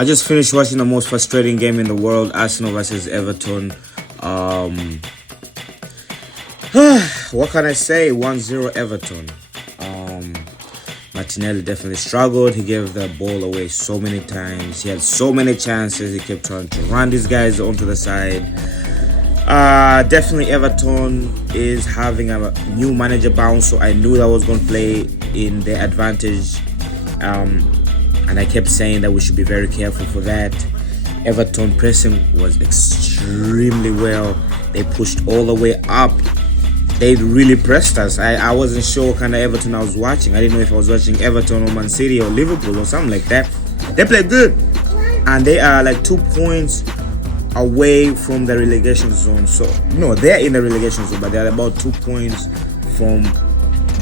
I just finished watching the most frustrating game in the world, Arsenal versus Everton. What can I say? 1-0 Everton. Martinelli definitely struggled. He gave the ball away so many times. He had so many chances. He kept trying to run these guys onto the side. Definitely Everton is having a new manager bounce, so I knew that was going to play in their advantage. And I kept saying that we should be very careful for that. Everton pressing was extremely well. They pushed all the way up. They really pressed us. I wasn't sure what kind of Everton I was watching. I didn't know if I was watching Everton or Man City or Liverpool or something like that. They played good. And they are like 2 points away from the relegation zone. So, no, they're in the relegation zone, but they're about 2 points from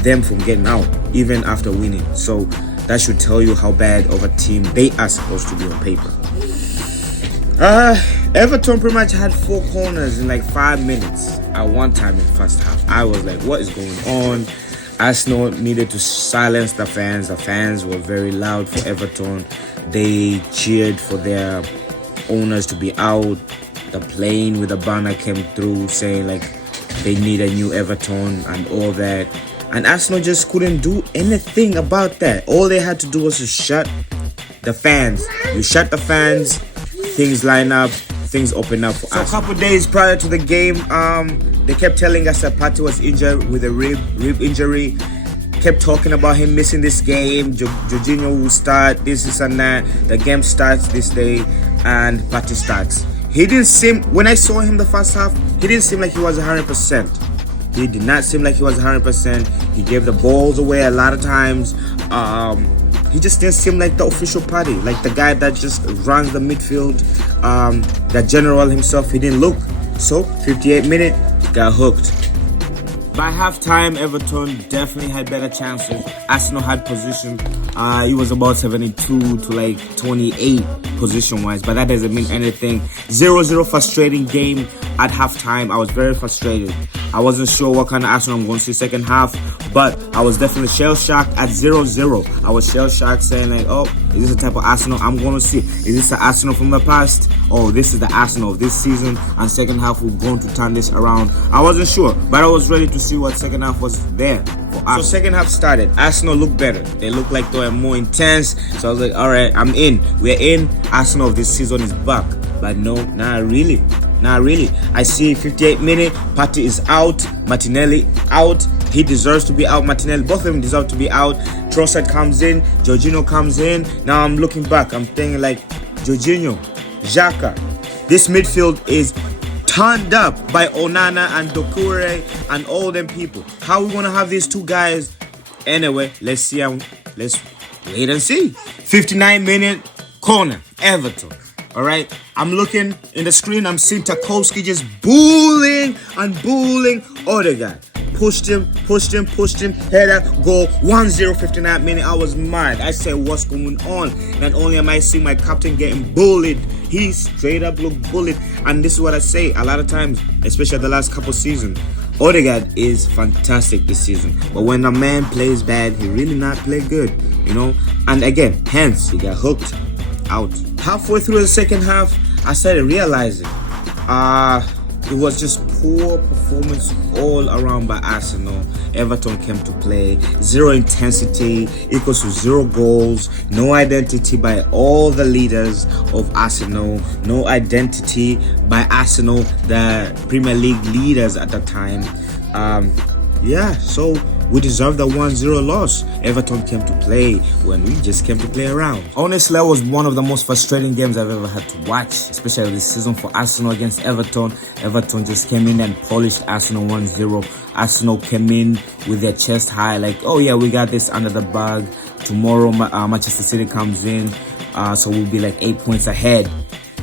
them from getting out, even after winning. So, that should tell you how bad of a team they are supposed to be on paper. Everton pretty much had 4 corners in like 5 minutes at one time in the first half. I was like, what is going on? Arsenal needed to silence the fans. The fans were very loud for Everton. They cheered for their owners to be out. The plane with the banner came through saying like they need a new Everton and all that. And Arsenal just couldn't do anything about that. All they had to do was to shut the fans. You shut the fans, things line up, things open up for us. So a couple days prior to the game, they kept telling us that Partey was injured with a rib injury. Kept talking about him missing this game. Jorginho will start, this and that. The game starts this day and Partey starts. He didn't seem, when I saw him the first half, he didn't seem like he was 100%. He did not seem like he was 100%. He gave the balls away a lot of times. He just didn't seem like the official Partey, like the guy that just runs the midfield, the general himself. He didn't look. So, 58 minutes, got hooked. By halftime, Everton definitely had better chances. Arsenal had position. It was about 72 to like 28 position-wise, but that doesn't mean anything. 0-0 frustrating game at halftime. I was very frustrated. I wasn't sure what kind of Arsenal I'm going to see second half, but I was definitely shell-shocked at 0-0. I was shell-shocked saying like, oh, is this the type of Arsenal I'm going to see? Is this the Arsenal from the past? Oh, this is the Arsenal of this season, and second half we're going to turn this around. I wasn't sure, but I was ready to see what second half was there for us. So second half started. Arsenal looked better. They looked like they were more intense. So I was like, all right, I'm in. We're in. Arsenal of this season is back. But no, not really. Not really. I see 58 minutes. Partey is out. Martinelli out. He deserves to be out. Martinelli, both of them deserve to be out. Trossard comes in. Jorginho comes in. Now I'm looking back. I'm thinking like, Jorginho, Xhaka. This midfield is turned up by Onana and Doucouré and all them people. How we gonna have these two guys? Anyway, let's see. Let's wait and see. 59-minute corner, Everton. All right, I'm looking in the screen. I'm seeing Tarkowski just bullying and bullying Odegaard. Pushed him. Header, goal, 1-0, 59 minutes. I was mad. I said, what's going on? Not only am I seeing my captain getting bullied, he straight up looked bullied. And this is what I say a lot of times, especially the last couple seasons. Odegaard is fantastic this season, but when a man plays bad, he really not play good, you know. And again, hence he got hooked out. Halfway through the second half, I started realizing it was just poor performance all around by Arsenal. Everton came to play. 0 intensity equals to 0 goals. No identity by all the leaders of Arsenal. No identity by Arsenal, the Premier League leaders at the time. So we deserved the 1-0 loss. Everton came to play when we just came to play around. Honestly, that was one of the most frustrating games I've ever had to watch, especially this season for Arsenal against Everton. Everton just came in and polished Arsenal 1-0. Arsenal came in with their chest high, like, oh yeah, we got this under the bag. Tomorrow, Manchester City comes in, so we'll be like 8 points ahead.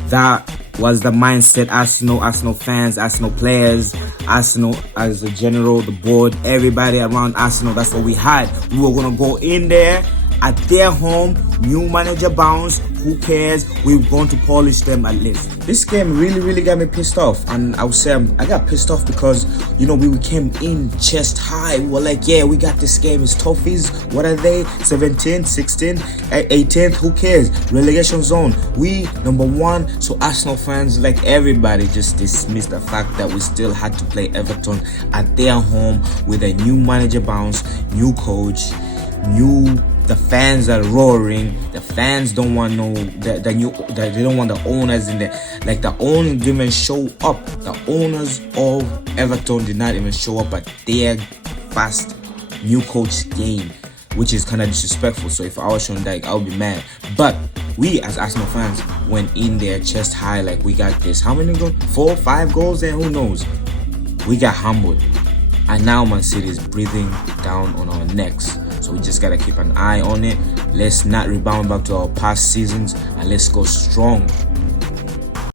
That was the mindset. Arsenal fans, Arsenal players, Arsenal as a general, the board, everybody around Arsenal. That's what we had. We were going to go in there at their home, new manager bounce, who cares? We're going to polish them at least. This game really got me pissed off, and I would say I got pissed off because, you know, we came in chest high. We were like, yeah, we got this game. It's toughies. What are they? 17th, 16th, 18th? Who cares? Relegation zone. We number one. So Arsenal fans, like everybody, just dismissed the fact that we still had to play Everton at their home with a new manager bounce, new coach, the fans are roaring. The fans don't want they don't want the owners in there. Like, the owners didn't even show up. The owners of Everton did not even show up at their fast new coach game, which is kind of disrespectful. So if I was Sean Dyche, I would be mad. But we as Arsenal fans went in there chest high, like we got this. How many goals? 4, 5 goals, and who knows? We got humbled. And now Man City is breathing down on our necks. So we just gotta keep an eye on it. Let's not rebound back to our past seasons, and let's go strong